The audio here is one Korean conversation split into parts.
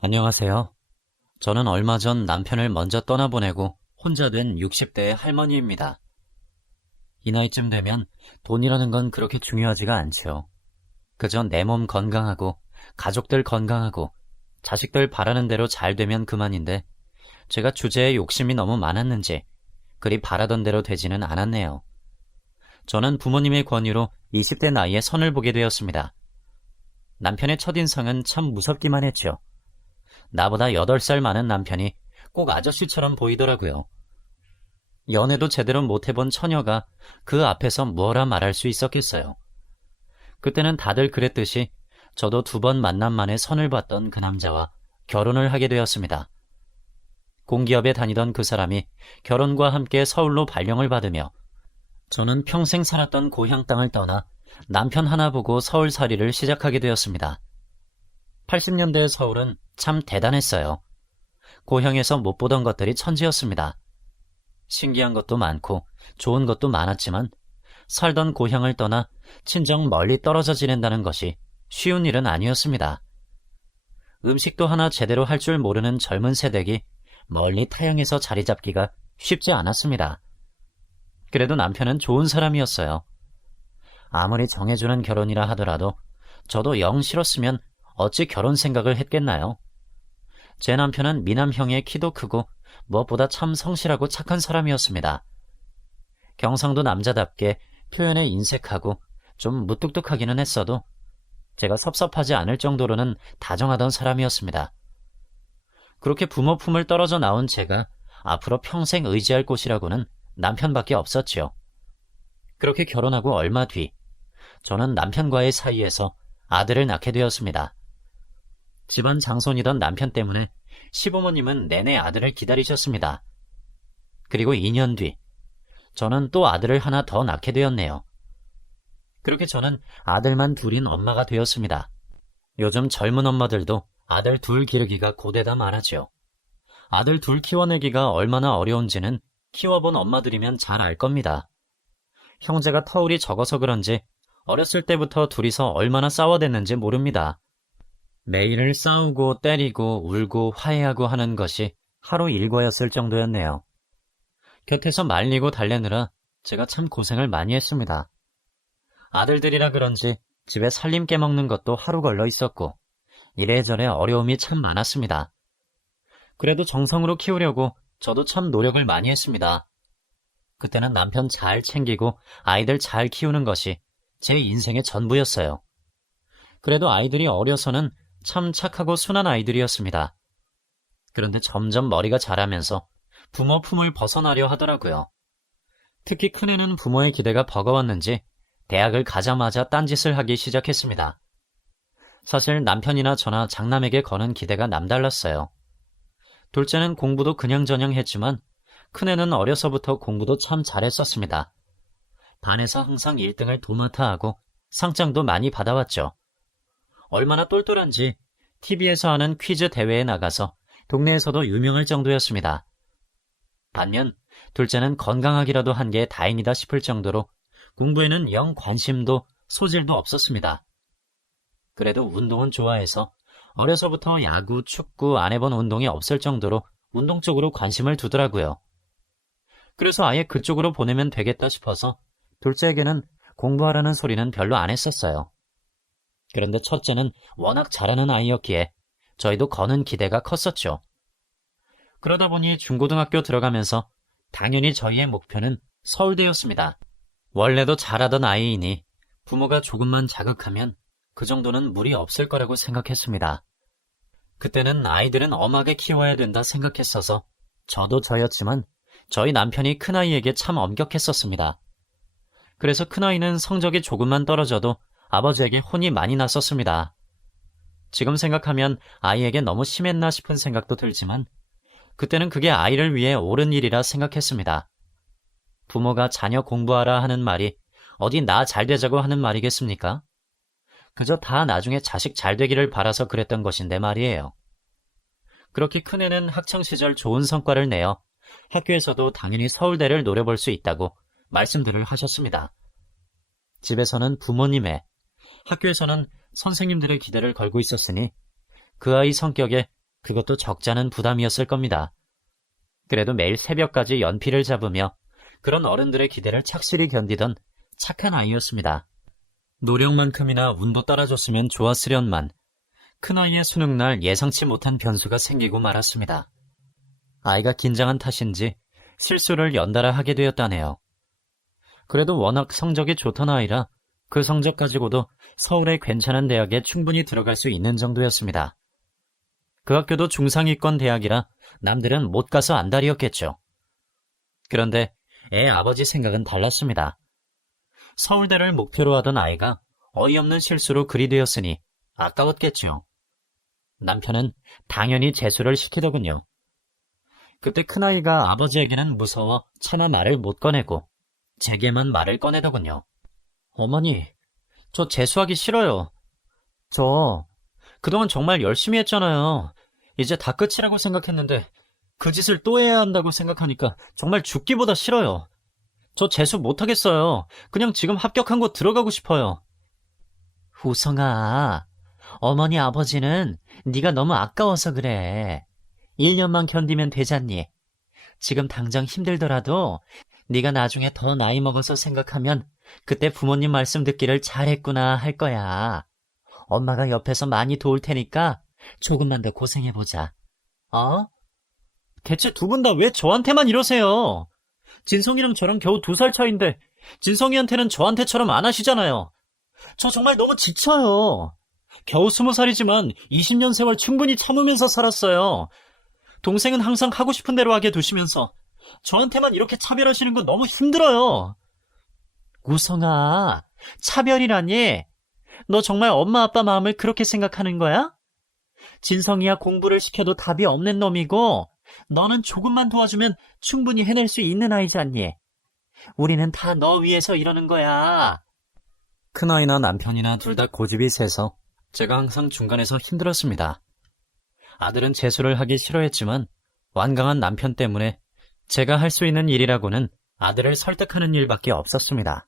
안녕하세요. 저는 얼마 전 남편을 먼저 떠나보내고 혼자 된 60대의 할머니입니다. 이 나이쯤 되면 돈이라는 건 그렇게 중요하지가 않죠. 그저 내 몸 건강하고 가족들 건강하고 자식들 바라는 대로 잘 되면 그만인데 제가 주제에 욕심이 너무 많았는지 그리 바라던 대로 되지는 않았네요. 저는 부모님의 권유로 20대 나이에 선을 보게 되었습니다. 남편의 첫인상은 참 무섭기만 했죠. 나보다 8살 많은 남편이 꼭 아저씨처럼 보이더라고요. 연애도 제대로 못 해본 처녀가 그 앞에서 뭐라 말할 수 있었겠어요. 그때는 다들 그랬듯이 저도 2번 만남 만에 선을 봤던 그 남자와 결혼을 하게 되었습니다. 공기업에 다니던 그 사람이 결혼과 함께 서울로 발령을 받으며 저는 평생 살았던 고향 땅을 떠나 남편 하나 보고 서울살이를 시작하게 되었습니다. 80년대의 서울은 참 대단했어요. 고향에서 못 보던 것들이 천지였습니다. 신기한 것도 많고 좋은 것도 많았지만 살던 고향을 떠나 친정 멀리 떨어져 지낸다는 것이 쉬운 일은 아니었습니다. 음식도 하나 제대로 할 줄 모르는 젊은 세대기 멀리 타향에서 자리 잡기가 쉽지 않았습니다. 그래도 남편은 좋은 사람이었어요. 아무리 정해주는 결혼이라 하더라도 저도 영 싫었으면 어찌 결혼 생각을 했겠나요? 제 남편은 미남형의 키도 크고 무엇보다 참 성실하고 착한 사람이었습니다. 경상도 남자답게 표현에 인색하고 좀 무뚝뚝하기는 했어도 제가 섭섭하지 않을 정도로는 다정하던 사람이었습니다. 그렇게 부모 품을 떨어져 나온 제가 앞으로 평생 의지할 곳이라고는 남편밖에 없었지요. 그렇게 결혼하고 얼마 뒤 저는 남편과의 사이에서 아들을 낳게 되었습니다. 집안 장손이던 남편 때문에 시부모님은 내내 아들을 기다리셨습니다. 그리고 2년 뒤 저는 또 아들을 하나 더 낳게 되었네요. 그렇게 저는 아들만 둘인 엄마가 되었습니다. 요즘 젊은 엄마들도 아들 둘 기르기가 고되다 말하죠. 아들 둘 키워내기가 얼마나 어려운지는 키워본 엄마들이면 잘 알 겁니다. 형제가 터울이 적어서 그런지 어렸을 때부터 둘이서 얼마나 싸워댔는지 모릅니다. 매일 싸우고 때리고 울고 화해하고 하는 것이 하루 일과였을 정도였네요. 곁에서 말리고 달래느라 제가 참 고생을 많이 했습니다. 아들들이라 그런지 집에 살림 깨먹는 것도 하루 걸러 있었고 이래저래 어려움이 참 많았습니다. 그래도 정성으로 키우려고 저도 참 노력을 많이 했습니다. 그때는 남편 잘 챙기고 아이들 잘 키우는 것이 제 인생의 전부였어요. 그래도 아이들이 어려서는 참 착하고 순한 아이들이었습니다. 그런데 점점 머리가 자라면서 부모 품을 벗어나려 하더라고요. 특히 큰애는 부모의 기대가 버거웠는지 대학을 가자마자 딴짓을 하기 시작했습니다. 사실 남편이나 저나 장남에게 거는 기대가 남달랐어요. 둘째는 공부도 그냥저냥 했지만 큰애는 어려서부터 공부도 참 잘했었습니다. 반에서 항상 1등을 도맡아 하고 상장도 많이 받아왔죠. 얼마나 똘똘한지 TV에서 하는 퀴즈 대회에 나가서 동네에서도 유명할 정도였습니다. 반면 둘째는 건강하기라도 한 게 다행이다 싶을 정도로 공부에는 영 관심도 소질도 없었습니다. 그래도 운동은 좋아해서 어려서부터 야구, 축구 안 해본 운동이 없을 정도로 운동 쪽으로 관심을 두더라고요. 그래서 아예 그쪽으로 보내면 되겠다 싶어서 둘째에게는 공부하라는 소리는 별로 안 했었어요. 그런데 첫째는 워낙 잘하는 아이였기에 저희도 거는 기대가 컸었죠. 그러다 보니 중고등학교 들어가면서 당연히 저희의 목표는 서울대였습니다. 원래도 잘하던 아이이니 부모가 조금만 자극하면 그 정도는 무리 없을 거라고 생각했습니다. 그때는 아이들은 엄하게 키워야 된다 생각했어서 저도 저였지만 저희 남편이 큰아이에게 참 엄격했었습니다. 그래서 큰아이는 성적이 조금만 떨어져도 아버지에게 혼이 많이 났었습니다. 지금 생각하면 아이에게 너무 심했나 싶은 생각도 들지만 그때는 그게 아이를 위해 옳은 일이라 생각했습니다. 부모가 자녀 공부하라 하는 말이 어디 나 잘 되자고 하는 말이겠습니까? 그저 다 나중에 자식 잘 되기를 바라서 그랬던 것인데 말이에요. 그렇게 큰애는 학창시절 좋은 성과를 내어 학교에서도 당연히 서울대를 노려볼 수 있다고 말씀들을 하셨습니다. 집에서는 부모님의, 학교에서는 선생님들의 기대를 걸고 있었으니 그 아이 성격에 그것도 적잖은 부담이었을 겁니다. 그래도 매일 새벽까지 연필을 잡으며 그런 어른들의 기대를 착실히 견디던 착한 아이였습니다. 노력만큼이나 운도 따라줬으면 좋았으련만 큰아이의 수능날 예상치 못한 변수가 생기고 말았습니다. 아이가 긴장한 탓인지 실수를 연달아 하게 되었다네요. 그래도 워낙 성적이 좋던 아이라 그 성적 가지고도 서울의 괜찮은 대학에 충분히 들어갈 수 있는 정도였습니다. 그 학교도 중상위권 대학이라 남들은 못 가서 안달이었겠죠. 그런데 애 아버지 생각은 달랐습니다. 서울대를 목표로 하던 아이가 어이없는 실수로 그리 되었으니 아까웠겠죠. 남편은 당연히 재수를 시키더군요. 그때 큰아이가 아버지에게는 무서워 차마 말을 못 꺼내고 제게만 말을 꺼내더군요. 어머니, 저 재수하기 싫어요. 저 그동안 정말 열심히 했잖아요. 이제 다 끝이라고 생각했는데 그 짓을 또 해야 한다고 생각하니까 정말 죽기보다 싫어요. 저 재수 못하겠어요. 그냥 지금 합격한 곳 들어가고 싶어요. 우성아, 어머니 아버지는 네가 너무 아까워서 그래. 1년만 견디면 되잖니. 지금 당장 힘들더라도 네가 나중에 더 나이 먹어서 생각하면 그때 부모님 말씀 듣기를 잘했구나 할 거야. 엄마가 옆에서 많이 도울 테니까 조금만 더 고생해보자. 어? 대체 두 분 다 왜 저한테만 이러세요? 진성이랑 저랑 겨우 2살 차인데 진성이한테는 저한테처럼 안 하시잖아요. 저 정말 너무 지쳐요. 겨우 20살이지만 20년 세월 충분히 참으면서 살았어요. 동생은 항상 하고 싶은 대로 하게 두시면서 저한테만 이렇게 차별하시는 거 너무 힘들어요. 우성아, 차별이라니? 너 정말 엄마 아빠 마음을 그렇게 생각하는 거야? 진성이야 공부를 시켜도 답이 없는 놈이고 너는 조금만 도와주면 충분히 해낼 수 있는 아이잖니. 우리는 다 너 위해서 이러는 거야. 큰아이나 남편이나 둘 다 고집이 세서 제가 항상 중간에서 힘들었습니다. 아들은 재수를 하기 싫어했지만 완강한 남편 때문에 제가 할 수 있는 일이라고는 아들을 설득하는 일밖에 없었습니다.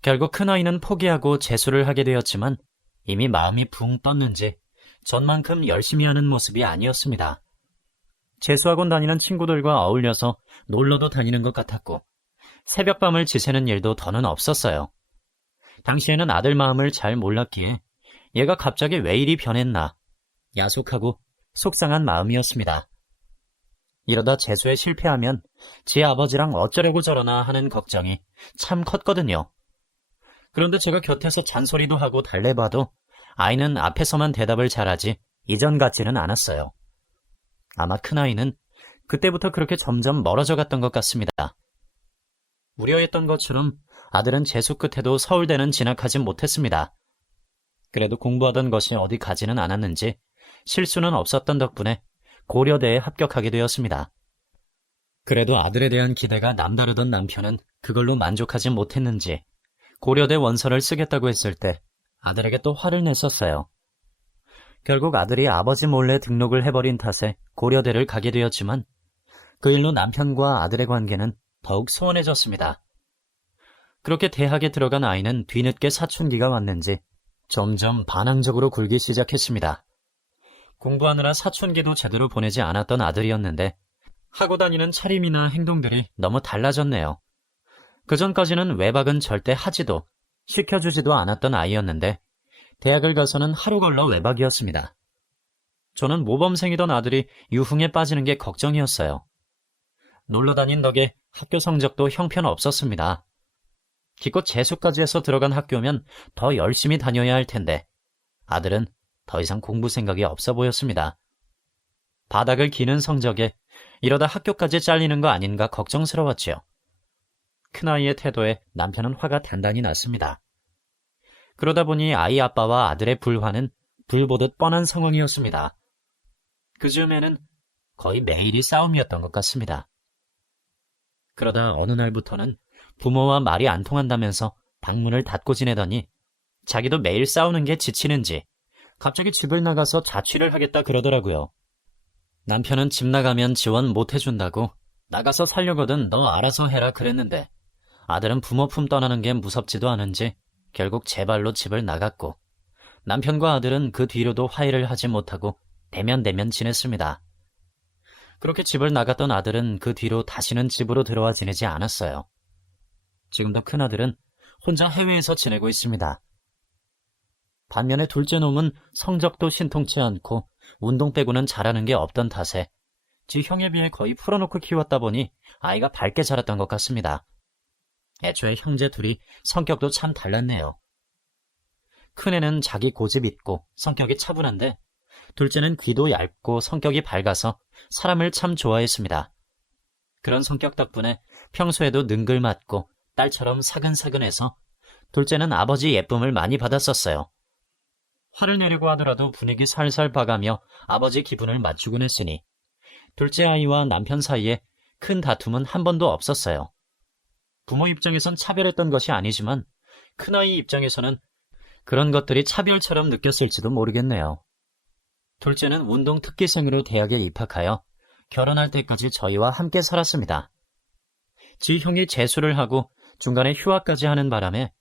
결국 큰아이는 포기하고 재수를 하게 되었지만 이미 마음이 붕 떴는지 전만큼 열심히 하는 모습이 아니었습니다. 재수학원 다니는 친구들과 어울려서 놀러도 다니는 것 같았고 새벽밤을 지새는 일도 더는 없었어요. 당시에는 아들 마음을 잘 몰랐기에 얘가 갑자기 왜 이리 변했나 야속하고 속상한 마음이었습니다. 이러다 재수에 실패하면 지 아버지랑 어쩌려고 저러나 하는 걱정이 참 컸거든요. 그런데 제가 곁에서 잔소리도 하고 달래봐도 아이는 앞에서만 대답을 잘하지 이전 같지는 않았어요. 아마 큰아이는 그때부터 그렇게 점점 멀어져 갔던 것 같습니다. 우려했던 것처럼 아들은 재수 끝에도 서울대는 진학하지 못했습니다. 그래도 공부하던 것이 어디 가지는 않았는지 실수는 없었던 덕분에 고려대에 합격하게 되었습니다. 그래도 아들에 대한 기대가 남다르던 남편은 그걸로 만족하지 못했는지 고려대 원서를 쓰겠다고 했을 때 아들에게 또 화를 냈었어요. 결국 아들이 아버지 몰래 등록을 해버린 탓에 고려대를 가게 되었지만 그 일로 남편과 아들의 관계는 더욱 소원해졌습니다. 그렇게 대학에 들어간 아이는 뒤늦게 사춘기가 왔는지 점점 반항적으로 굴기 시작했습니다. 공부하느라 사춘기도 제대로 보내지 않았던 아들이었는데 하고 다니는 차림이나 행동들이 너무 달라졌네요. 그전까지는 외박은 절대 하지도 시켜주지도 않았던 아이였는데 대학을 가서는 하루 걸러 외박이었습니다. 저는 모범생이던 아들이 유흥에 빠지는 게 걱정이었어요. 놀러 다닌 덕에 학교 성적도 형편없었습니다. 기껏 재수까지 해서 들어간 학교면 더 열심히 다녀야 할 텐데 아들은 더 이상 공부 생각이 없어 보였습니다. 바닥을 기는 성적에 이러다 학교까지 잘리는 거 아닌가 걱정스러웠지요. 큰아이의 태도에 남편은 화가 단단히 났습니다. 그러다 보니 아이 아빠와 아들의 불화는 불보듯 뻔한 상황이었습니다. 그 즈음에는 거의 매일이 싸움이었던 것 같습니다. 그러다 어느 날부터는 부모와 말이 안 통한다면서 방문을 닫고 지내더니 자기도 매일 싸우는 게 지치는지 갑자기 집을 나가서 자취를 하겠다 그러더라고요. 남편은 집 나가면 지원 못 해준다고 나가서 살려거든 너 알아서 해라 그랬는데 아들은 부모 품 떠나는 게 무섭지도 않은지 결국 제 발로 집을 나갔고 남편과 아들은 그 뒤로도 화해를 하지 못하고 대면대면 지냈습니다. 그렇게 집을 나갔던 아들은 그 뒤로 다시는 집으로 들어와 지내지 않았어요. 지금도 큰아들은 혼자 해외에서 지내고 있습니다. 반면에 둘째 놈은 성적도 신통치 않고 운동 빼고는 잘하는 게 없던 탓에 지 형에 비해 거의 풀어놓고 키웠다 보니 아이가 밝게 자랐던 것 같습니다. 애초에 형제 둘이 성격도 참 달랐네요. 큰애는 자기 고집 있고 성격이 차분한데 둘째는 귀도 얇고 성격이 밝아서 사람을 참 좋아했습니다. 그런 성격 덕분에 평소에도 능글맞고 딸처럼 사근사근해서 둘째는 아버지 예쁨을 많이 받았었어요. 화를 내려고 하더라도 분위기 살살 봐가며 아버지 기분을 맞추곤 했으니 둘째 아이와 남편 사이에 큰 다툼은 한 번도 없었어요. 부모 입장에선 차별했던 것이 아니지만 큰아이 입장에서는 그런 것들이 차별처럼 느꼈을지도 모르겠네요. 둘째는 운동 특기생으로 대학에 입학하여 결혼할 때까지 저희와 함께 살았습니다. 지 형이 재수를 하고 중간에 휴학까지 하는 바람에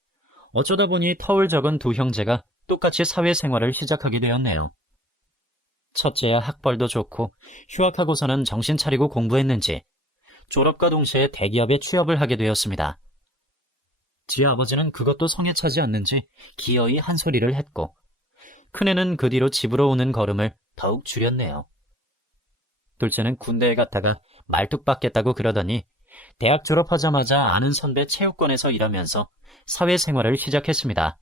어쩌다 보니 터울 적은 두 형제가 똑같이 사회생활을 시작하게 되었네요. 첫째야 학벌도 좋고 휴학하고서는 정신 차리고 공부했는지 졸업과 동시에 대기업에 취업을 하게 되었습니다. 지 아버지는 그것도 성에 차지 않는지 기어이 한 소리를 했고 큰애는 그 뒤로 집으로 오는 걸음을 더욱 줄였네요. 둘째는 군대에 갔다가 말뚝박겠다고 그러더니 대학 졸업하자마자 아는 선배 체육관에서 일하면서 사회생활을 시작했습니다.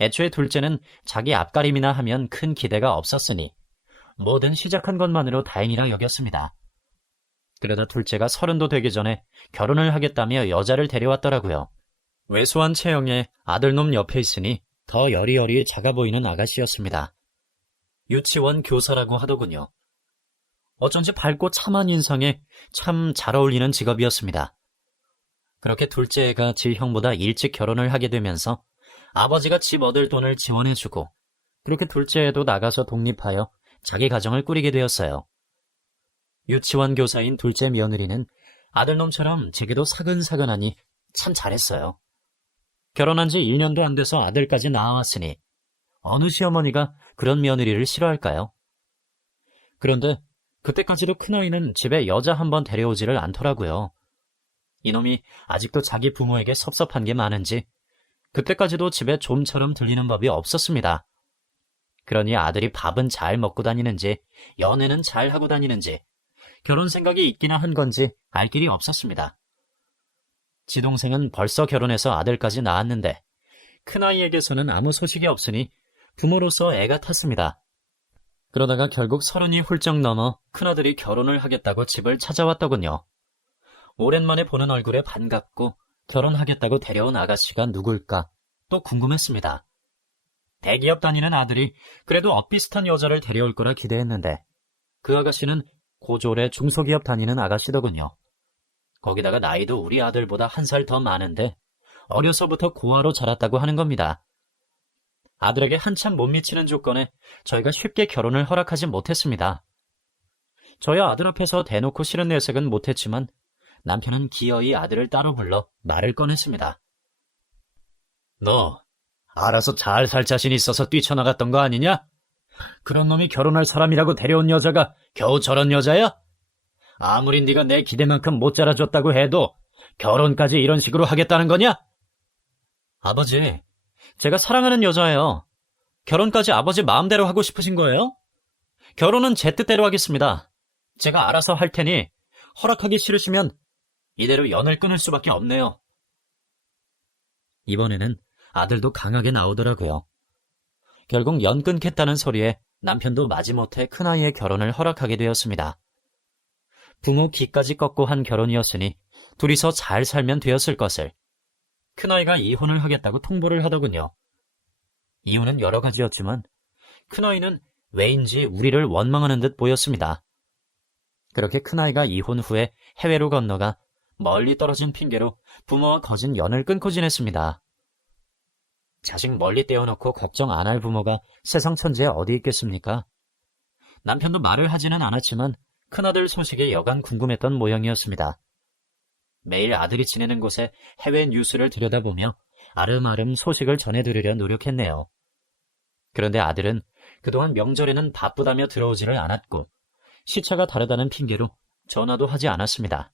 애초에 둘째는 자기 앞가림이나 하면 큰 기대가 없었으니 뭐든 시작한 것만으로 다행이라 여겼습니다. 그러다 둘째가 30도 되기 전에 결혼을 하겠다며 여자를 데려왔더라고요. 왜소한 체형에 아들놈 옆에 있으니 더 여리여리 작아 보이는 아가씨였습니다. 유치원 교사라고 하더군요. 어쩐지 밝고 참한 인상에 참 잘 어울리는 직업이었습니다. 그렇게 둘째 애가 지 형보다 일찍 결혼을 하게 되면서 아버지가 집 얻을 돈을 지원해주고 그렇게 둘째 애도 나가서 독립하여 자기 가정을 꾸리게 되었어요. 유치원 교사인 둘째 며느리는 아들놈처럼 제게도 사근사근하니 참 잘했어요. 결혼한 지 1년도 안 돼서 아들까지 낳아왔으니 어느 시어머니가 그런 며느리를 싫어할까요? 그런데 그때까지도 큰아이는 집에 여자 한 번 데려오지를 않더라고요. 이놈이 아직도 자기 부모에게 섭섭한 게 많은지 그때까지도 집에 좀처럼 들리는 법이 없었습니다. 그러니 아들이 밥은 잘 먹고 다니는지 연애는 잘 하고 다니는지 결혼 생각이 있기나 한 건지 알 길이 없었습니다. 지동생은 벌써 결혼해서 아들까지 낳았는데 큰아이에게서는 아무 소식이 없으니 부모로서 애가 탔습니다. 그러다가 결국 30이 훌쩍 넘어 큰아들이 결혼을 하겠다고 집을 찾아왔더군요. 오랜만에 보는 얼굴에 반갑고 결혼하겠다고 데려온 아가씨가 누굴까 또 궁금했습니다. 대기업 다니는 아들이 그래도 엇비슷한 여자를 데려올 거라 기대했는데 그 아가씨는 고졸의 중소기업 다니는 아가씨더군요. 거기다가 나이도 우리 아들보다 1살 더 많은데 어려서부터 고아로 자랐다고 하는 겁니다. 아들에게 한참 못 미치는 조건에 저희가 쉽게 결혼을 허락하지 못했습니다. 저희 아들 앞에서 대놓고 싫은 내색은 못했지만 남편은 기어이 아들을 따로 불러 말을 꺼냈습니다. 너 알아서 잘 살 자신 있어서 뛰쳐나갔던 거 아니냐? 그런 놈이 결혼할 사람이라고 데려온 여자가 겨우 저런 여자야? 아무리 네가 내 기대만큼 못 자라줬다고 해도 결혼까지 이런 식으로 하겠다는 거냐? 아버지, 제가 사랑하는 여자예요. 결혼까지 아버지 마음대로 하고 싶으신 거예요? 결혼은 제 뜻대로 하겠습니다. 제가 알아서 할 테니 허락하기 싫으시면 이대로 연을 끊을 수밖에 없네요. 이번에는 아들도 강하게 나오더라고요. 결국 연 끊겠다는 소리에 남편도 마지못해 큰아이의 결혼을 허락하게 되었습니다. 부모 기까지 꺾고 한 결혼이었으니 둘이서 잘 살면 되었을 것을. 큰아이가 이혼을 하겠다고 통보를 하더군요. 이유는 여러 가지였지만 큰아이는 왜인지 우리를 원망하는 듯 보였습니다. 그렇게 큰아이가 이혼 후에 해외로 건너가 멀리 떨어진 핑계로 부모와 거진 연을 끊고 지냈습니다. 자식 멀리 떼어놓고 걱정 안 할 부모가 세상 천지에 어디 있겠습니까? 남편도 말을 하지는 않았지만 큰아들 소식이 여간 궁금했던 모양이었습니다. 매일 아들이 지내는 곳에 해외 뉴스를 들여다보며 아름아름 소식을 전해드리려 노력했네요. 그런데 아들은 그동안 명절에는 바쁘다며 들어오지를 않았고 시차가 다르다는 핑계로 전화도 하지 않았습니다.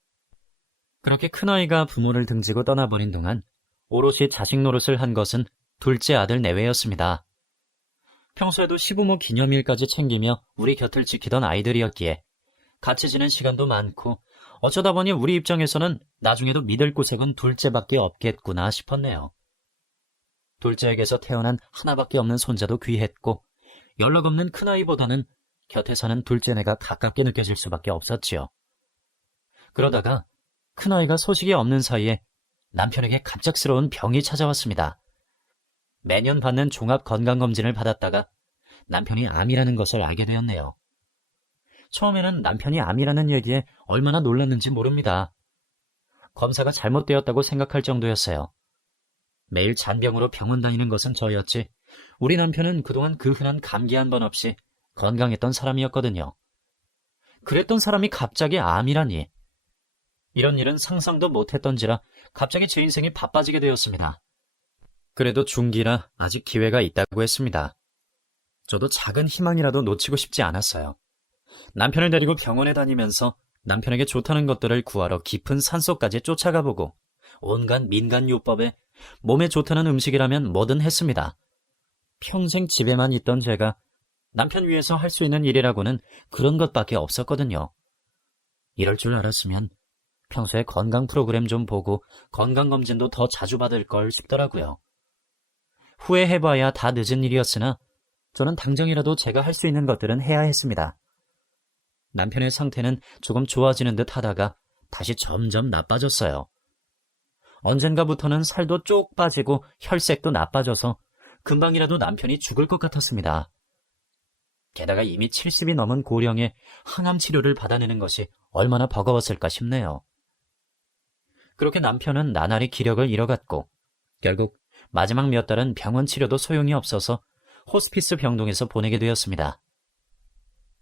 그렇게 큰아이가 부모를 등지고 떠나버린 동안 오롯이 자식 노릇을 한 것은 둘째 아들 내외였습니다. 평소에도 시부모 기념일까지 챙기며 우리 곁을 지키던 아이들이었기에 같이 지낸 시간도 많고 어쩌다 보니 우리 입장에서는 나중에도 믿을 구색은 둘째밖에 없겠구나 싶었네요. 둘째에게서 태어난 하나밖에 없는 손자도 귀했고 연락 없는 큰아이보다는 곁에 사는 둘째네가 가깝게 느껴질 수밖에 없었지요. 그러다가 큰아이가 소식이 없는 사이에 남편에게 갑작스러운 병이 찾아왔습니다. 매년 받는 종합 건강검진을 받았다가 남편이 암이라는 것을 알게 되었네요. 처음에는 남편이 암이라는 얘기에 얼마나 놀랐는지 모릅니다. 검사가 잘못되었다고 생각할 정도였어요. 매일 잔병으로 병원 다니는 것은 저였지 우리 남편은 그동안 그 흔한 감기 한 번 없이 건강했던 사람이었거든요. 그랬던 사람이 갑자기 암이라니. 이런 일은 상상도 못했던지라 갑자기 제 인생이 바빠지게 되었습니다. 그래도 중기라 아직 기회가 있다고 했습니다. 저도 작은 희망이라도 놓치고 싶지 않았어요. 남편을 데리고 병원에 다니면서 남편에게 좋다는 것들을 구하러 깊은 산속까지 쫓아가보고 온갖 민간요법에 몸에 좋다는 음식이라면 뭐든 했습니다. 평생 집에만 있던 제가 남편 위해서 할 수 있는 일이라고는 그런 것밖에 없었거든요. 이럴 줄 알았으면 평소에 건강 프로그램 좀 보고 건강검진도 더 자주 받을 걸 싶더라고요. 후회해봐야 다 늦은 일이었으나 저는 당장이라도 제가 할 수 있는 것들은 해야 했습니다. 남편의 상태는 조금 좋아지는 듯 하다가 다시 점점 나빠졌어요. 언젠가부터는 살도 쪽 빠지고 혈색도 나빠져서 금방이라도 남편이 죽을 것 같았습니다. 게다가 이미 70이 넘은 고령에 항암 치료를 받아내는 것이 얼마나 버거웠을까 싶네요. 그렇게 남편은 나날이 기력을 잃어갔고 결국 마지막 몇 달은 병원 치료도 소용이 없어서 호스피스 병동에서 보내게 되었습니다.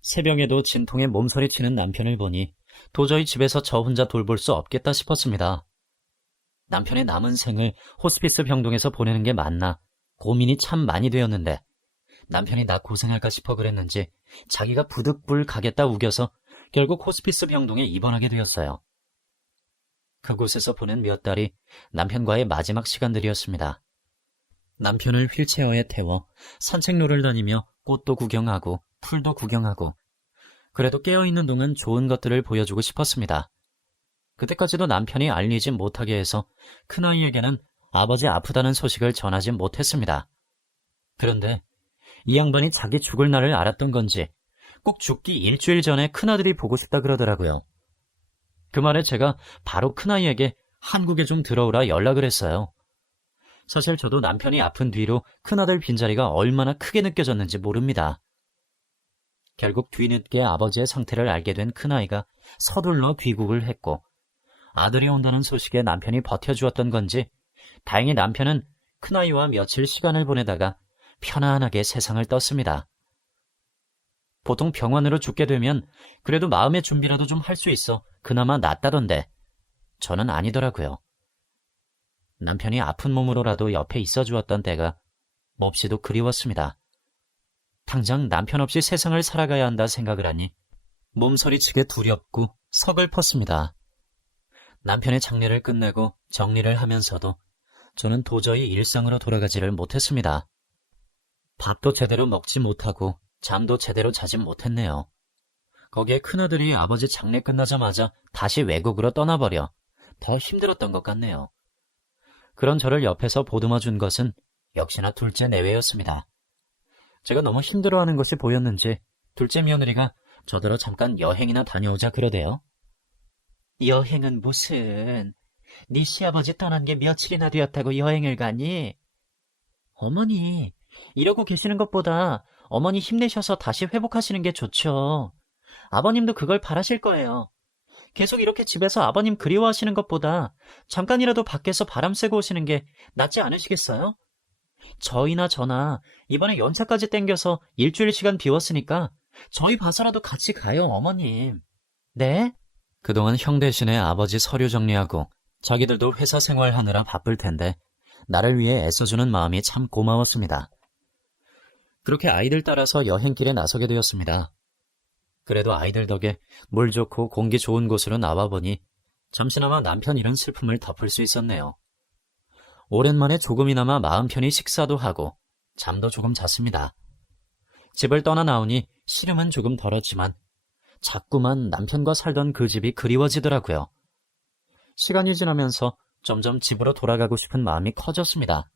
새벽에도 진통에 몸서리치는 남편을 보니 도저히 집에서 저 혼자 돌볼 수 없겠다 싶었습니다. 남편의 남은 생을 호스피스 병동에서 보내는 게 맞나 고민이 참 많이 되었는데 남편이 나 고생할까 싶어 그랬는지 자기가 부득불 가겠다 우겨서 결국 호스피스 병동에 입원하게 되었어요. 그곳에서 보낸 몇 달이 남편과의 마지막 시간들이었습니다. 남편을 휠체어에 태워 산책로를 다니며 꽃도 구경하고 풀도 구경하고 그래도 깨어있는 동안 좋은 것들을 보여주고 싶었습니다. 그때까지도 남편이 알리지 못하게 해서 큰아이에게는 아버지 아프다는 소식을 전하지 못했습니다. 그런데 이 양반이 자기 죽을 날을 알았던 건지 꼭 죽기 일주일 전에 큰아들이 보고 싶다 그러더라고요. 그 말에 제가 바로 큰아이에게 한국에 좀 들어오라 연락을 했어요. 사실 저도 남편이 아픈 뒤로 큰아들 빈자리가 얼마나 크게 느껴졌는지 모릅니다. 결국 뒤늦게 아버지의 상태를 알게 된 큰아이가 서둘러 귀국을 했고 아들이 온다는 소식에 남편이 버텨주었던 건지 다행히 남편은 큰아이와 며칠 시간을 보내다가 편안하게 세상을 떴습니다. 보통 병원으로 죽게 되면 그래도 마음의 준비라도 좀 할 수 있어 그나마 낫다던데 저는 아니더라고요. 남편이 아픈 몸으로라도 옆에 있어 주었던 때가 몹시도 그리웠습니다. 당장 남편 없이 세상을 살아가야 한다 생각을 하니 몸서리치게 두렵고 서글펐습니다. 남편의 장례를 끝내고 정리를 하면서도 저는 도저히 일상으로 돌아가지를 못했습니다. 밥도 제대로 먹지 못하고 잠도 제대로 자지 못했네요. 거기에 큰아들이 아버지 장례 끝나자마자 다시 외국으로 떠나버려 더 힘들었던 것 같네요. 그런 저를 옆에서 보듬어준 것은 역시나 둘째 내외였습니다. 제가 너무 힘들어하는 것이 보였는지 둘째 며느리가 저더러 잠깐 여행이나 다녀오자 그러대요. 여행은 무슨... 네 시아버지 떠난 게 며칠이나 되었다고 여행을 가니? 어머니, 이러고 계시는 것보다 어머니 힘내셔서 다시 회복하시는 게 좋죠. 아버님도 그걸 바라실 거예요. 계속 이렇게 집에서 아버님 그리워하시는 것보다 잠깐이라도 밖에서 바람 쐬고 오시는 게 낫지 않으시겠어요? 저희나 저나 이번에 연차까지 땡겨서 일주일 시간 비웠으니까 저희 봐서라도 같이 가요, 어머님. 네? 그동안 형 대신에 아버지 서류 정리하고 자기들도 회사 생활하느라 바쁠 텐데 나를 위해 애써주는 마음이 참 고마웠습니다. 그렇게 아이들 따라서 여행길에 나서게 되었습니다. 그래도 아이들 덕에 물 좋고 공기 좋은 곳으로 나와보니 잠시나마 남편 잃은 슬픔을 덮을 수 있었네요. 오랜만에 조금이나마 마음 편히 식사도 하고 잠도 조금 잤습니다. 집을 떠나 나오니 시름은 조금 덜었지만 자꾸만 남편과 살던 그 집이 그리워지더라고요. 시간이 지나면서 점점 집으로 돌아가고 싶은 마음이 커졌습니다.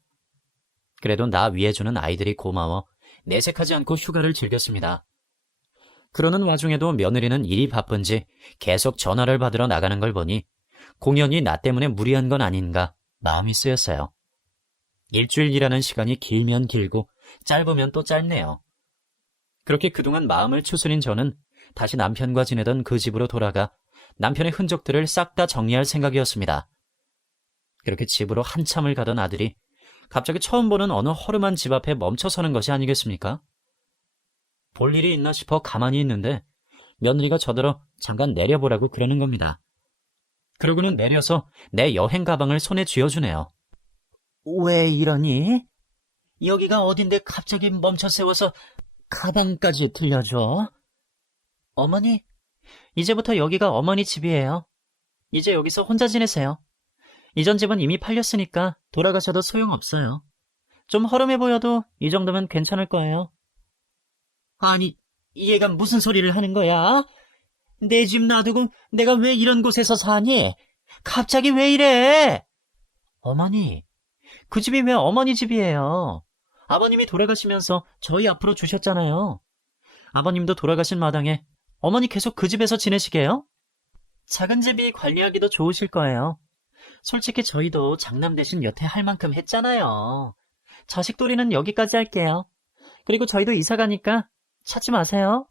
그래도 나 위해주는 아이들이 고마워 내색하지 않고 휴가를 즐겼습니다. 그러는 와중에도 며느리는 일이 바쁜지 계속 전화를 받으러 나가는 걸 보니 공연이 나 때문에 무리한 건 아닌가 마음이 쓰였어요. 일주일 일하는 시간이 길면 길고 짧으면 또 짧네요. 그렇게 그동안 마음을 추스린 저는 다시 남편과 지내던 그 집으로 돌아가 남편의 흔적들을 싹 다 정리할 생각이었습니다. 그렇게 집으로 한참을 가던 아들이 갑자기 처음 보는 어느 허름한 집 앞에 멈춰서는 것이 아니겠습니까? 볼 일이 있나 싶어 가만히 있는데 며느리가 저더러 잠깐 내려보라고 그러는 겁니다. 그러고는 내려서 내 여행 가방을 손에 쥐어주네요. 왜 이러니? 여기가 어딘데 갑자기 멈춰 세워서 가방까지 들려줘? 어머니, 이제부터 여기가 어머니 집이에요. 이제 여기서 혼자 지내세요. 이전 집은 이미 팔렸으니까 돌아가셔도 소용없어요. 좀 허름해 보여도 이 정도면 괜찮을 거예요. 아니, 얘가 무슨 소리를 하는 거야? 내 집 놔두고 내가 왜 이런 곳에서 사니? 갑자기 왜 이래? 어머니, 그 집이 왜 어머니 집이에요? 아버님이 돌아가시면서 저희 앞으로 주셨잖아요. 아버님도 돌아가신 마당에 어머니 계속 그 집에서 지내시게요? 작은 집이 관리하기도 좋으실 거예요. 솔직히 저희도 장남 대신 여태 할 만큼 했잖아요. 자식돌이는 여기까지 할게요. 그리고 저희도 이사 가니까 찾지 마세요.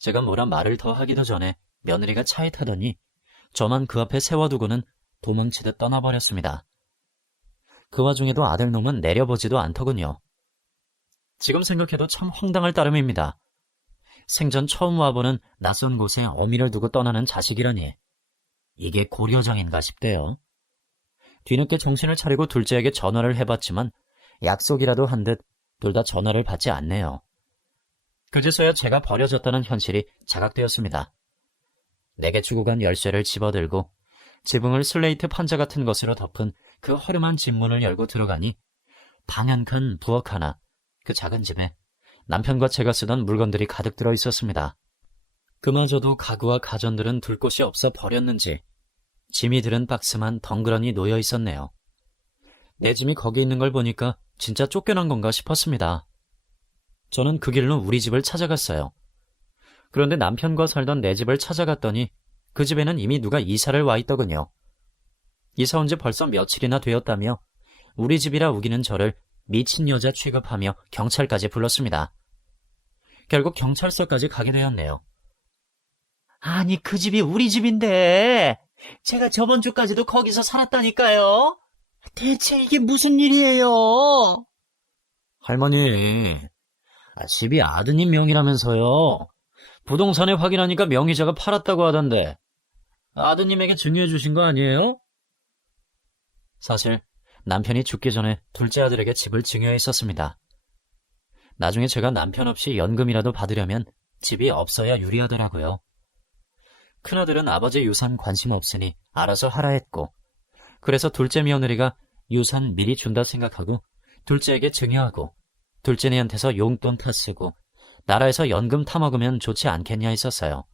제가 뭐라 말을 더 하기도 전에 며느리가 차에 타더니 저만 그 앞에 세워두고는 도망치듯 떠나버렸습니다. 그 와중에도 아들놈은 내려보지도 않더군요. 지금 생각해도 참 황당할 따름입니다. 생전 처음 와보는 낯선 곳에 어미를 두고 떠나는 자식이라니. 이게 고려장인가 싶대요. 뒤늦게 정신을 차리고 둘째에게 전화를 해봤지만 약속이라도 한 듯 둘 다 전화를 받지 않네요. 그제서야 제가 버려졌다는 현실이 자각되었습니다. 내게 주고 간 열쇠를 집어들고 지붕을 슬레이트 판자 같은 것으로 덮은 그 허름한 집문을 열고 들어가니 방향칸 부엌 하나, 그 작은 집에 남편과 제가 쓰던 물건들이 가득 들어 있었습니다. 그마저도 가구와 가전들은 둘 곳이 없어 버렸는지 짐이 들은 박스만 덩그러니 놓여 있었네요. 내 짐이 거기 있는 걸 보니까 진짜 쫓겨난 건가 싶었습니다. 저는 그 길로 우리 집을 찾아갔어요. 그런데 남편과 살던 내 집을 찾아갔더니 그 집에는 이미 누가 이사를 와 있더군요. 이사 온 지 벌써 며칠이나 되었다며 우리 집이라 우기는 저를 미친 여자 취급하며 경찰까지 불렀습니다. 결국 경찰서까지 가게 되었네요. 아니, 그 집이 우리 집인데 제가 저번 주까지도 거기서 살았다니까요. 대체 이게 무슨 일이에요? 할머니, 집이 아드님 명이라면서요. 부동산에 확인하니까 명의자가 팔았다고 하던데 아드님에게 증여해 주신 거 아니에요? 사실 남편이 죽기 전에 둘째 아들에게 집을 증여했었습니다. 나중에 제가 남편 없이 연금이라도 받으려면 집이 없어야 유리하더라고요. 큰아들은 아버지 유산 관심 없으니 알아서 하라 했고, 그래서 둘째 며느리가 유산 미리 준다 생각하고 둘째에게 증여하고 둘째네한테서 용돈 타쓰고 나라에서 연금 타먹으면 좋지 않겠냐 했었어요.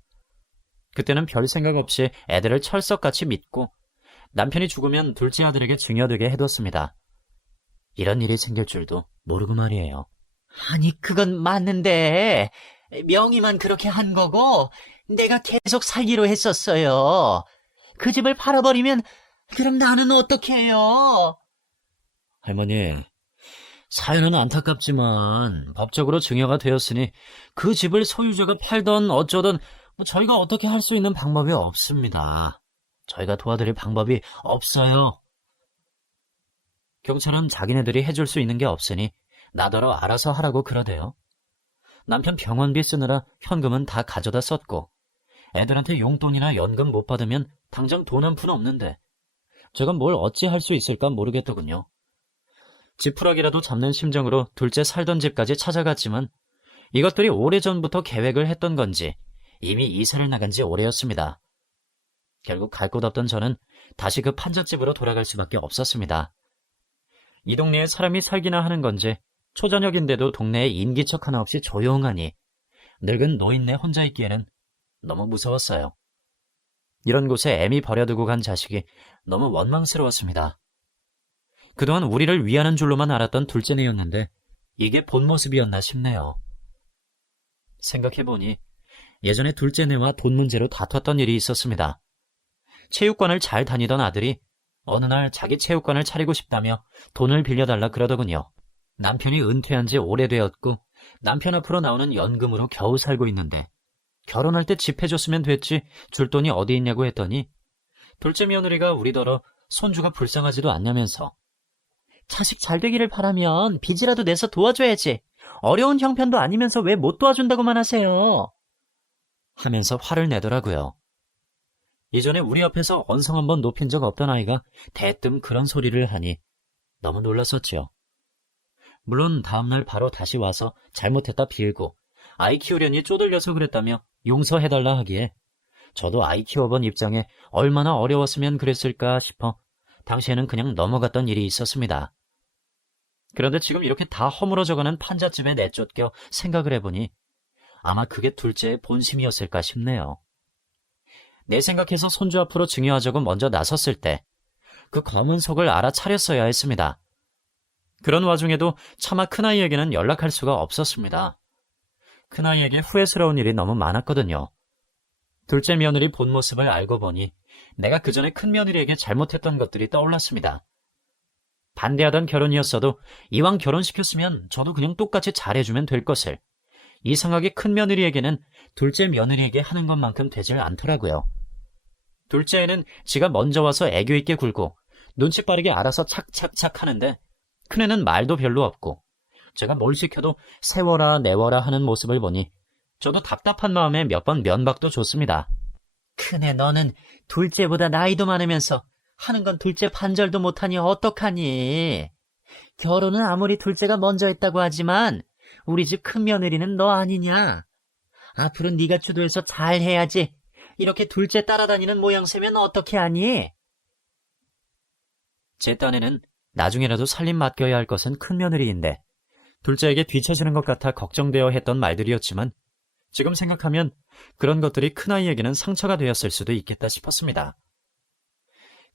그때는 별 생각 없이 애들을 철석같이 믿고 남편이 죽으면 둘째 아들에게 증여되게 해뒀습니다. 이런 일이 생길 줄도 모르고 말이에요. 아니, 그건 맞는데 명의만 그렇게 한 거고 내가 계속 살기로 했었어요. 그 집을 팔아버리면 그럼 나는 어떻게 해요? 할머니, 사연은 안타깝지만 법적으로 증여가 되었으니 그 집을 소유주가 팔던 어쩌던 저희가 어떻게 할 수 있는 방법이 없습니다. 저희가 도와드릴 방법이 없어요. 경찰은 자기네들이 해줄 수 있는 게 없으니 나더러 알아서 하라고 그러대요. 남편 병원비 쓰느라 현금은 다 가져다 썼고 애들한테 용돈이나 연금 못 받으면 당장 돈 한 푼 없는데 제가 뭘 어찌 할 수 있을까 모르겠더군요. 지푸라기라도 잡는 심정으로 둘째 살던 집까지 찾아갔지만 이것들이 오래전부터 계획을 했던 건지 이미 이사를 나간 지 오래였습니다. 결국 갈 곳 없던 저는 다시 그 판잣집으로 돌아갈 수밖에 없었습니다. 이 동네에 사람이 살기나 하는 건지 초저녁인데도 동네에 인기척 하나 없이 조용하니 늙은 노인네 혼자 있기에는 너무 무서웠어요. 이런 곳에 애미 버려두고 간 자식이 너무 원망스러웠습니다. 그동안 우리를 위하는 줄로만 알았던 둘째네였는데 이게 본 모습이었나 싶네요. 생각해보니 예전에 둘째네와 돈 문제로 다퉜던 일이 있었습니다. 체육관을 잘 다니던 아들이 어느 날 자기 체육관을 차리고 싶다며 돈을 빌려달라 그러더군요. 남편이 은퇴한 지 오래되었고 남편 앞으로 나오는 연금으로 겨우 살고 있는데 결혼할 때 집 해줬으면 됐지 줄 돈이 어디 있냐고 했더니 둘째 며느리가 우리더러 손주가 불쌍하지도 않냐면서 자식 잘 되기를 바라면 빚이라도 내서 도와줘야지. 어려운 형편도 아니면서 왜 못 도와준다고만 하세요. 하면서 화를 내더라고요. 이전에 우리 앞에서 언성 한번 높인 적 없던 아이가 대뜸 그런 소리를 하니 너무 놀랐었지요. 물론 다음날 바로 다시 와서 잘못했다 빌고 아이 키우려니 쪼들려서 그랬다며 용서해달라 하기에 저도 아이 키워본 입장에 얼마나 어려웠으면 그랬을까 싶어 당시에는 그냥 넘어갔던 일이 있었습니다. 그런데 지금 이렇게 다 허물어져가는 판잣집에 내쫓겨 생각을 해보니 아마 그게 둘째의 본심이었을까 싶네요. 내 생각해서 손주 앞으로 증여하자고 먼저 나섰을 때 그 검은 속을 알아차렸어야 했습니다. 그런 와중에도 차마 큰아이에게는 연락할 수가 없었습니다. 큰아이에게 후회스러운 일이 너무 많았거든요. 둘째 며느리 본 모습을 알고 보니 내가 그전에 큰며느리에게 잘못했던 것들이 떠올랐습니다. 반대하던 결혼이었어도 이왕 결혼시켰으면 저도 그냥 똑같이 잘해주면 될 것을 이상하게 큰며느리에게는 둘째 며느리에게 하는 것만큼 되질 않더라고요. 둘째애는 지가 먼저 와서 애교 있게 굴고 눈치 빠르게 알아서 착착착 하는데 큰애는 말도 별로 없고 제가 뭘 시켜도 세워라 내워라 하는 모습을 보니 저도 답답한 마음에 몇 번 면박도 줬습니다. 큰애 너는 둘째보다 나이도 많으면서 하는 건 둘째 반절도 못하니 어떡하니. 결혼은 아무리 둘째가 먼저 했다고 하지만 우리 집 큰며느리는 너 아니냐. 앞으로 네가 주도해서 잘해야지. 이렇게 둘째 따라다니는 모양새면 어떻게 하니? 제 딴에는 나중에라도 살림 맡겨야 할 것은 큰며느리인데 둘째에게 뒤처지는 것 같아 걱정되어 했던 말들이었지만 지금 생각하면 그런 것들이 큰아이에게는 상처가 되었을 수도 있겠다 싶었습니다.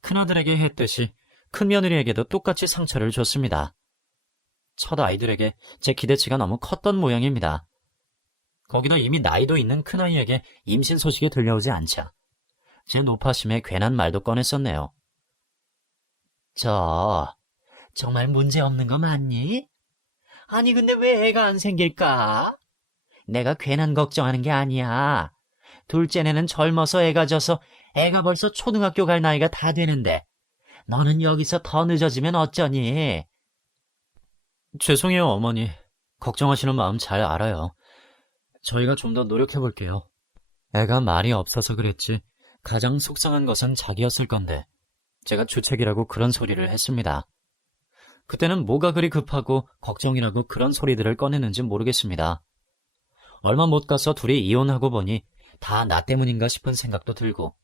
큰아들에게 했듯이 큰며느리에게도 똑같이 상처를 줬습니다. 첫 아이들에게 제 기대치가 너무 컸던 모양입니다. 거기다 이미 나이도 있는 큰아이에게 임신 소식이 들려오지 않자 제 노파심에 괜한 말도 꺼냈었네요. 정말 문제 없는 거 맞니? 아니 근데 왜 애가 안 생길까? 내가 괜한 걱정하는 게 아니야. 둘째네는 젊어서 애가 져서 애가 벌써 초등학교 갈 나이가 다 되는데 너는 여기서 더 늦어지면 어쩌니? 죄송해요 어머니. 걱정하시는 마음 잘 알아요. 저희가 좀 더 노력해볼게요. 애가 말이 없어서 그랬지 가장 속상한 것은 자기였을 건데 제가 주책이라고 그런 소리를 했습니다. 그때는 뭐가 그리 급하고 걱정이라고 그런 소리들을 꺼내는지 모르겠습니다. 얼마 못 가서 둘이 이혼하고 보니 다 나 때문인가 싶은 생각도 들고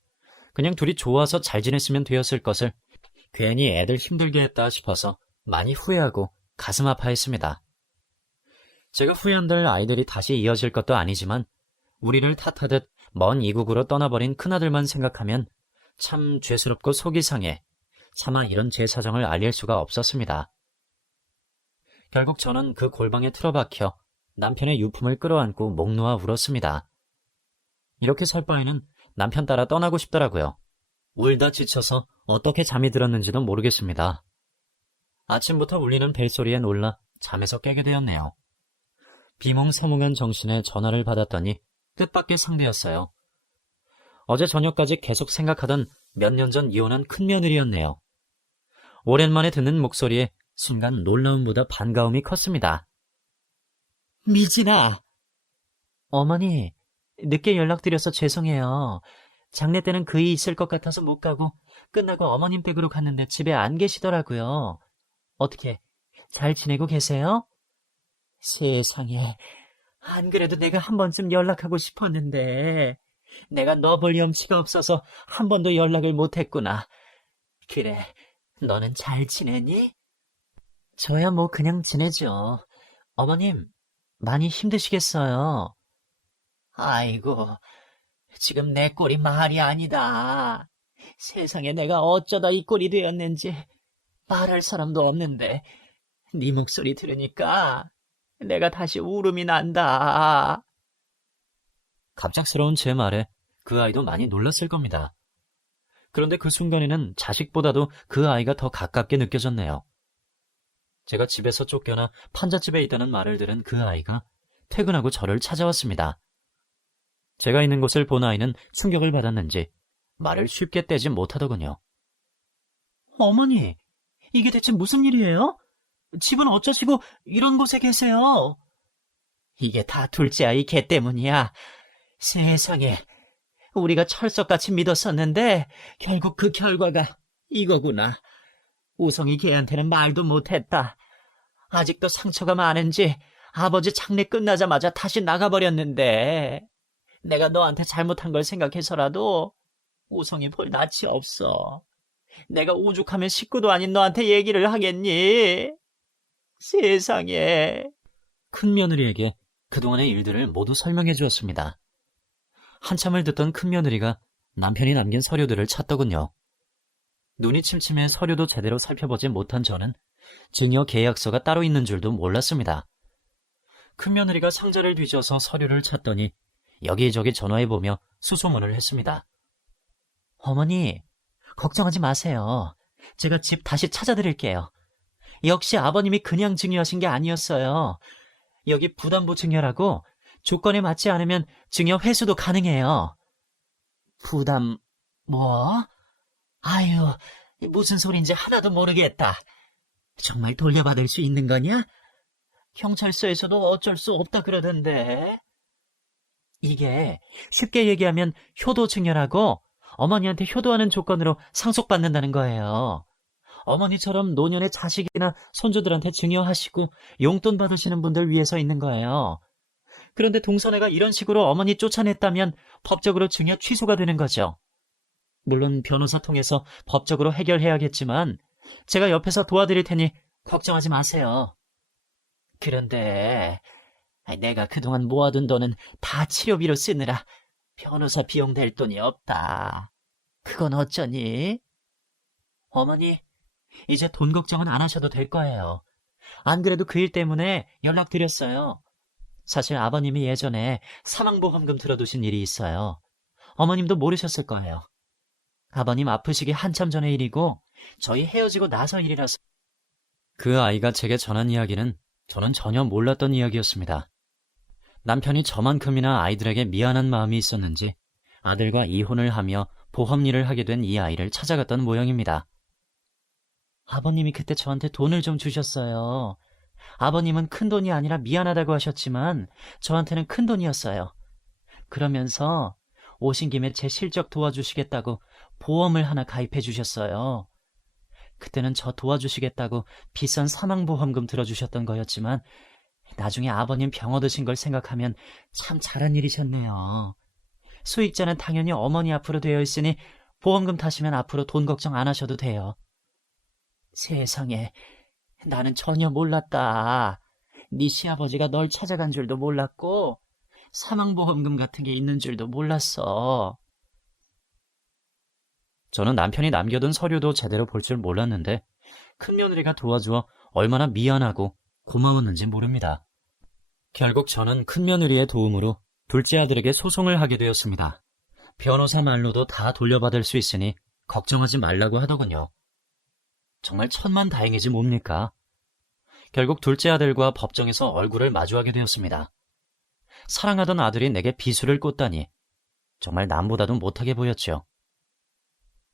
그냥 둘이 좋아서 잘 지냈으면 되었을 것을 괜히 애들 힘들게 했다 싶어서 많이 후회하고 가슴 아파했습니다. 제가 후회한들 아이들이 다시 이어질 것도 아니지만 우리를 탓하듯 먼 이국으로 떠나버린 큰아들만 생각하면 참 죄스럽고 속이 상해 차마 이런 제 사정을 알릴 수가 없었습니다. 결국 저는 그 골방에 틀어박혀 남편의 유품을 끌어안고 목 놓아 울었습니다. 이렇게 살 바에는 남편 따라 떠나고 싶더라고요. 울다 지쳐서 어떻게 잠이 들었는지도 모르겠습니다. 아침부터 울리는 벨소리에 놀라 잠에서 깨게 되었네요. 비몽사몽한 정신에 전화를 받았더니 뜻밖의 상대였어요. 어제 저녁까지 계속 생각하던 몇 년 전 이혼한 큰며느리였네요. 오랜만에 듣는 목소리에 순간 놀라움보다 반가움이 컸습니다. 미진아! 어머니, 늦게 연락드려서 죄송해요. 장례 때는 그이 있을 것 같아서 못 가고 끝나고 어머님 댁으로 갔는데 집에 안 계시더라고요. 어떻게 잘 지내고 계세요? 세상에, 안 그래도 내가 한 번쯤 연락하고 싶었는데, 내가 너 볼 염치가 없어서 한 번도 연락을 못했구나. 그래, 너는 잘 지내니? 저야 뭐 그냥 지내죠. 어머님, 많이 힘드시겠어요? 아이고, 지금 내 꼴이 말이 아니다. 세상에 내가 어쩌다 이 꼴이 되었는지 말할 사람도 없는데 네 목소리 들으니까 내가 다시 울음이 난다. 갑작스러운 제 말에 그 아이도 많이 놀랐을 겁니다. 그런데 그 순간에는 자식보다도 그 아이가 더 가깝게 느껴졌네요. 제가 집에서 쫓겨나 판잣집에 있다는 말을 들은 그 아이가 퇴근하고 저를 찾아왔습니다. 제가 있는 곳을 본 아이는 충격을 받았는지 말을 쉽게 떼지 못하더군요. 어머니, 이게 대체 무슨 일이에요? 집은 어쩌시고 이런 곳에 계세요? 이게 다 둘째 아이 걔 때문이야. 세상에, 우리가 철석같이 믿었었는데 결국 그 결과가 이거구나. 우성이 걔한테는 말도 못했다. 아직도 상처가 많은지 아버지 장례 끝나자마자 다시 나가버렸는데 내가 너한테 잘못한 걸 생각해서라도 우성이 볼 낯이 없어. 내가 오죽하면 식구도 아닌 너한테 얘기를 하겠니? 세상에. 큰며느리에게 그동안의 일들을 모두 설명해 주었습니다. 한참을 듣던 큰며느리가 남편이 남긴 서류들을 찾더군요. 눈이 침침해 서류도 제대로 살펴보지 못한 저는 증여 계약서가 따로 있는 줄도 몰랐습니다. 큰며느리가 상자를 뒤져서 서류를 찾더니 여기저기 전화해보며 수소문을 했습니다. 어머니, 걱정하지 마세요. 제가 집 다시 찾아드릴게요. 역시 아버님이 그냥 증여하신 게 아니었어요. 여기 부담부 증여라고 조건에 맞지 않으면 증여 회수도 가능해요. 부담, 뭐? 아유, 무슨 소린지 하나도 모르겠다. 정말 돌려받을 수 있는 거냐? 경찰서에서도 어쩔 수 없다 그러던데. 이게 쉽게 얘기하면 효도 증여라고 어머니한테 효도하는 조건으로 상속받는다는 거예요. 어머니처럼 노년의 자식이나 손주들한테 증여하시고 용돈 받으시는 분들 위해서 있는 거예요. 그런데 동서네가 이런 식으로 어머니 쫓아냈다면 법적으로 증여 취소가 되는 거죠. 물론 변호사 통해서 법적으로 해결해야겠지만 제가 옆에서 도와드릴 테니 걱정하지 마세요. 그런데 내가 그동안 모아둔 돈은 다 치료비로 쓰느라 변호사 비용 될 돈이 없다. 그건 어쩌니? 어머니, 이제 돈 걱정은 안 하셔도 될 거예요. 안 그래도 그 일 때문에 연락드렸어요. 사실 아버님이 예전에 사망보험금 들어두신 일이 있어요. 어머님도 모르셨을 거예요. 아버님 아프시기 한참 전의 일이고 저희 헤어지고 나서 일이라서. 그 아이가 제게 전한 이야기는 저는 전혀 몰랐던 이야기였습니다. 남편이 저만큼이나 아이들에게 미안한 마음이 있었는지 아들과 이혼을 하며 보험 일을 하게 된 이 아이를 찾아갔던 모양입니다. 아버님이 그때 저한테 돈을 좀 주셨어요. 아버님은 큰 돈이 아니라 미안하다고 하셨지만 저한테는 큰 돈이었어요. 그러면서 오신 김에 제 실적 도와주시겠다고 보험을 하나 가입해 주셨어요. 그때는 저 도와주시겠다고 비싼 사망보험금 들어주셨던 거였지만 나중에 아버님 병 얻으신 걸 생각하면 참 잘한 일이셨네요. 수익자는 당연히 어머니 앞으로 되어 있으니 보험금 타시면 앞으로 돈 걱정 안 하셔도 돼요. 세상에, 나는 전혀 몰랐다. 네 시아버지가 널 찾아간 줄도 몰랐고 사망보험금 같은 게 있는 줄도 몰랐어. 저는 남편이 남겨둔 서류도 제대로 볼 줄 몰랐는데 큰며느리가 도와주어 얼마나 미안하고 고마웠는지 모릅니다. 결국 저는 큰며느리의 도움으로 둘째 아들에게 소송을 하게 되었습니다. 변호사 말로도 다 돌려받을 수 있으니 걱정하지 말라고 하더군요. 정말 천만다행이지 뭡니까? 결국 둘째 아들과 법정에서 얼굴을 마주하게 되었습니다. 사랑하던 아들이 내게 비수를 꽂다니 정말 남보다도 못하게 보였죠.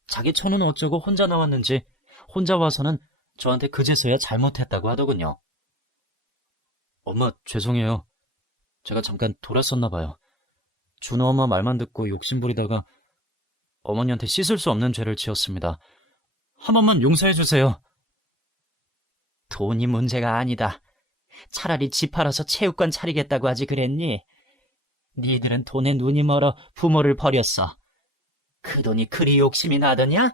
자기 처는 어쩌고 혼자 나왔는지 혼자 와서는 저한테 그제서야 잘못했다고 하더군요. 엄마, 죄송해요. 제가 잠깐 돌았었나 봐요. 준호 엄마 말만 듣고 욕심부리다가 어머니한테 씻을 수 없는 죄를 지었습니다. 한 번만 용서해 주세요. 돈이 문제가 아니다. 차라리 집 팔아서 체육관 차리겠다고 하지 그랬니? 니들은 돈에 눈이 멀어 부모를 버렸어. 그 돈이 그리 욕심이 나더냐?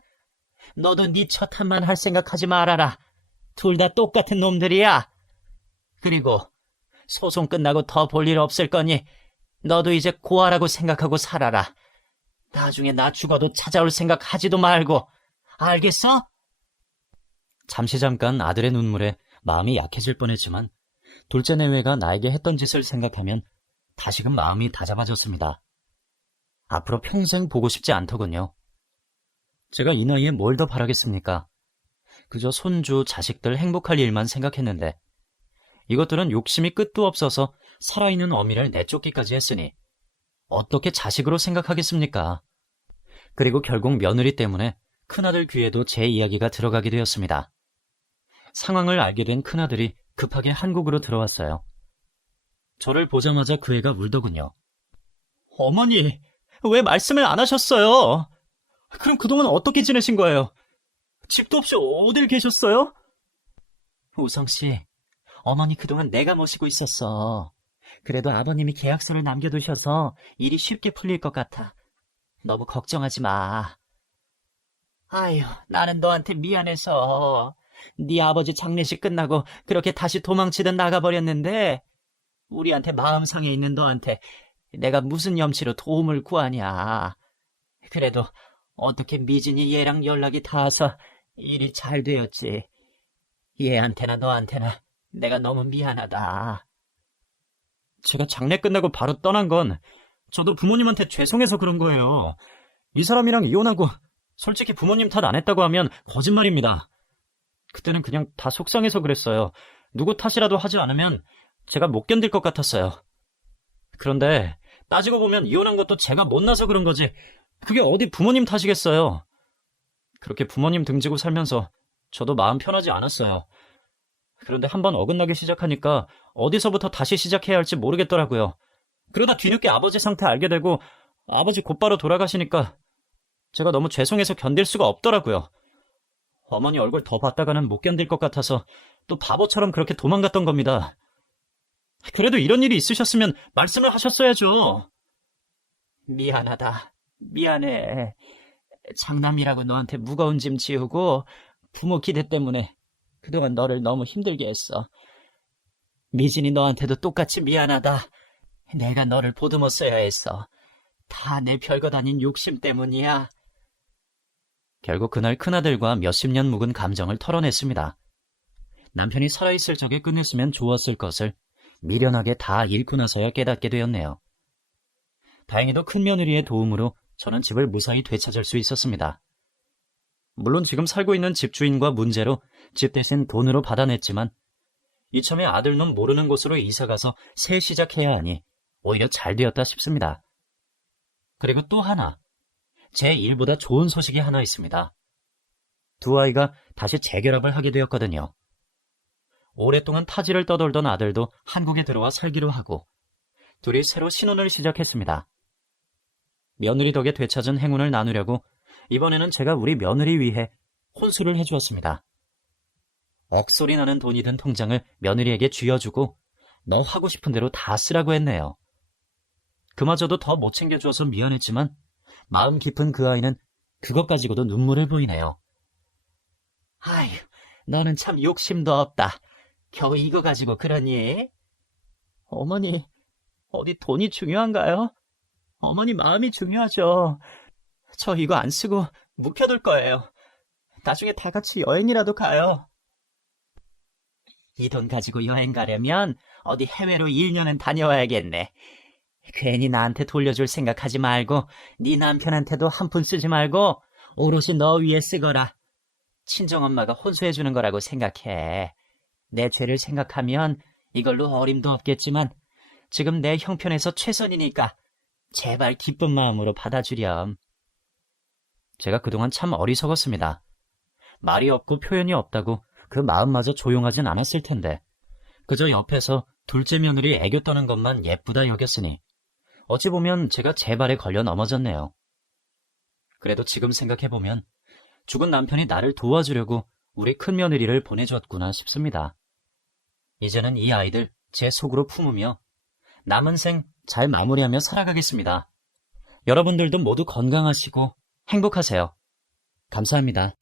너도 네 첫한만 할 생각하지 말아라. 둘 다 똑같은 놈들이야. 그리고 소송 끝나고 더 볼 일 없을 거니 너도 이제 고아라고 생각하고 살아라. 나중에 나 죽어도 찾아올 생각 하지도 말고. 알겠어? 잠깐 아들의 눈물에 마음이 약해질 뻔했지만 둘째 내외가 나에게 했던 짓을 생각하면 다시금 마음이 다잡아졌습니다. 앞으로 평생 보고 싶지 않더군요. 제가 이 나이에 뭘 더 바라겠습니까? 그저 손주, 자식들 행복할 일만 생각했는데 이것들은 욕심이 끝도 없어서 살아있는 어미를 내쫓기까지 했으니 어떻게 자식으로 생각하겠습니까? 그리고 결국 며느리 때문에 큰아들 귀에도 제 이야기가 들어가게 되었습니다. 상황을 알게 된 큰아들이 급하게 한국으로 들어왔어요. 저를 보자마자 그 애가 울더군요. 어머니, 왜 말씀을 안 하셨어요? 그럼 그동안 어떻게 지내신 거예요? 집도 없이 어딜 계셨어요? 우성씨, 어머니 그동안 내가 모시고 있었어. 그래도 아버님이 계약서를 남겨두셔서 일이 쉽게 풀릴 것 같아. 너무 걱정하지 마. 아휴, 나는 너한테 미안해서. 네 아버지 장례식 끝나고 그렇게 다시 도망치듯 나가버렸는데 우리한테 마음 상해 있는 너한테 내가 무슨 염치로 도움을 구하냐. 그래도 어떻게 미진이 얘랑 연락이 닿아서 일이 잘 되었지. 얘한테나 너한테나 내가 너무 미안하다. 제가 장례 끝나고 바로 떠난 건 저도 부모님한테 죄송해서 그런 거예요. 이 사람이랑 이혼하고 솔직히 부모님 탓 안 했다고 하면 거짓말입니다. 그때는 그냥 다 속상해서 그랬어요. 누구 탓이라도 하지 않으면 제가 못 견딜 것 같았어요. 그런데 따지고 보면 이혼한 것도 제가 못나서 그런 거지 그게 어디 부모님 탓이겠어요. 그렇게 부모님 등지고 살면서 저도 마음 편하지 않았어요. 그런데 한번 어긋나기 시작하니까 어디서부터 다시 시작해야 할지 모르겠더라고요. 그러다 뒤늦게 아버지 상태 알게 되고 아버지 곧바로 돌아가시니까 제가 너무 죄송해서 견딜 수가 없더라고요. 어머니 얼굴 더 봤다가는 못 견딜 것 같아서 또 바보처럼 그렇게 도망갔던 겁니다. 그래도 이런 일이 있으셨으면 말씀을 하셨어야죠. 미안하다. 미안해. 장남이라고 너한테 무거운 짐 지우고 부모 기대 때문에 그동안 너를 너무 힘들게 했어. 미진이 너한테도 똑같이 미안하다. 내가 너를 보듬었어야 했어. 다 내 별것 아닌 욕심 때문이야. 결국 그날 큰아들과 몇십 년 묵은 감정을 털어냈습니다. 남편이 살아있을 적에 끝냈으면 좋았을 것을 미련하게 다 잃고 나서야 깨닫게 되었네요. 다행히도 큰며느리의 도움으로 저는 집을 무사히 되찾을 수 있었습니다. 물론 지금 살고 있는 집주인과 문제로 집 대신 돈으로 받아냈지만 이참에 아들놈 모르는 곳으로 이사가서 새 시작해야 하니 오히려 잘 되었다 싶습니다. 그리고 또 하나, 제 일보다 좋은 소식이 하나 있습니다. 두 아이가 다시 재결합을 하게 되었거든요. 오랫동안 타지를 떠돌던 아들도 한국에 들어와 살기로 하고 둘이 새로 신혼을 시작했습니다. 며느리 덕에 되찾은 행운을 나누려고 이번에는 제가 우리 며느리 위해 혼수를 해주었습니다. 억소리 나는 돈이 든 통장을 며느리에게 쥐어주고 너 하고 싶은 대로 다 쓰라고 했네요. 그마저도 더 못 챙겨주어서 미안했지만 마음 깊은 그 아이는 그것 가지고도 눈물을 보이네요. 아휴, 너는 참 욕심도 없다. 겨우 이거 가지고 그러니? 어머니, 어디 돈이 중요한가요? 어머니 마음이 중요하죠. 저 이거 안 쓰고 묵혀둘 거예요. 나중에 다 같이 여행이라도 가요. 이 돈 가지고 여행 가려면 어디 해외로 1년은 다녀와야겠네. 괜히 나한테 돌려줄 생각하지 말고 네 남편한테도 한 푼 쓰지 말고 오롯이 너 위에 쓰거라. 친정엄마가 혼수해주는 거라고 생각해. 내 죄를 생각하면 이걸로 어림도 없겠지만 지금 내 형편에서 최선이니까 제발 기쁜 마음으로 받아주렴. 제가 그동안 참 어리석었습니다. 말이 없고 표현이 없다고 그 마음마저 조용하진 않았을 텐데 그저 옆에서 둘째 며느리 애교 떠는 것만 예쁘다 여겼으니 어찌 보면 제가 제 발에 걸려 넘어졌네요. 그래도 지금 생각해보면 죽은 남편이 나를 도와주려고 우리 큰며느리를 보내줬구나 싶습니다. 이제는 이 아이들 제 속으로 품으며 남은 생 잘 마무리하며 살아가겠습니다. 여러분들도 모두 건강하시고 행복하세요. 감사합니다.